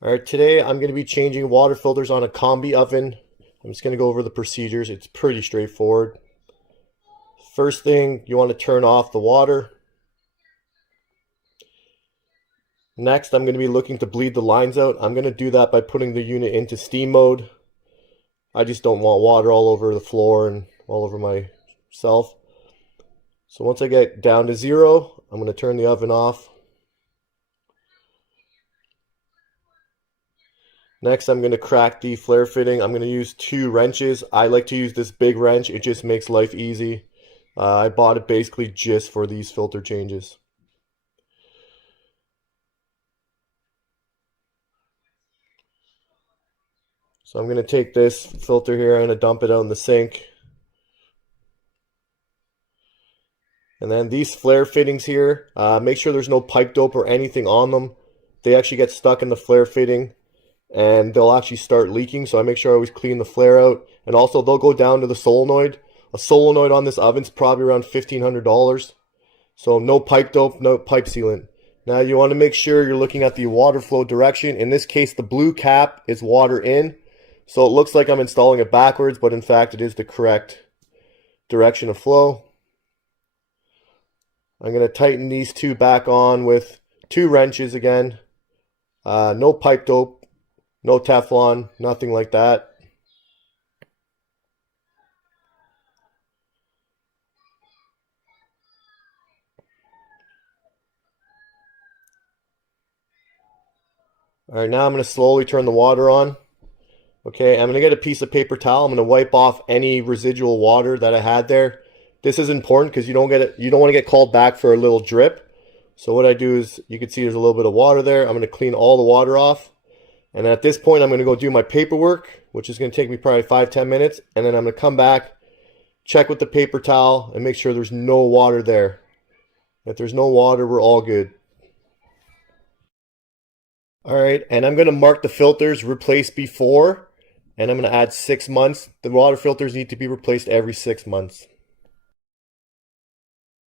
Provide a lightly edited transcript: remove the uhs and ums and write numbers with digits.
All right, today I'm going to be changing water filters on a Combi oven. I'm just going to go over the procedures. It's pretty straightforward. First thing, you want to turn off the water. Next, I'm going to be looking to bleed the lines out. I'm going to do that by putting the unit into steam mode. I just don't want water all over the floor and all over myself. So once I get down to 0, I'm going to turn the oven off. Next, I'm going to crack the flare fitting. I'm going to use 2 wrenches. I like to use this big wrench. It just makes life easy. I bought it basically just for these filter changes. So I'm going to take this filter here, I'm going to dump it out in the sink. And then these flare fittings here, make sure there's no pipe dope or anything on them. They actually get stuck in the flare fitting and they'll actually start leaking, so I make sure I always clean the flare out. And also they'll go down to the solenoid. A solenoid on this oven's probably around $1,500. So no pipe dope, no pipe sealant. Now you want to make sure you're looking at the water flow direction. In this case, the blue cap is water in. So it looks like I'm installing it backwards, but in fact it is the correct direction of flow. I'm going to tighten these 2 back on with 2 wrenches again. No pipe dope. No Teflon, nothing like that. All right, now I'm going to slowly turn the water on. Okay, I'm going to get a piece of paper towel. I'm going to wipe off any residual water that I had there. This is important because you don't want to get called back for a little drip. So what I do is, you can see there's a little bit of water there. I'm going to clean all the water off. And at this point, I'm going to go do my paperwork, which is going to take me probably 5-10 minutes. And then I'm going to come back, check with the paper towel, and make sure there's no water there. If there's no water, we're all good. All right, and I'm going to mark the filters replaced before, and I'm going to add 6 months. The water filters need to be replaced every 6 months.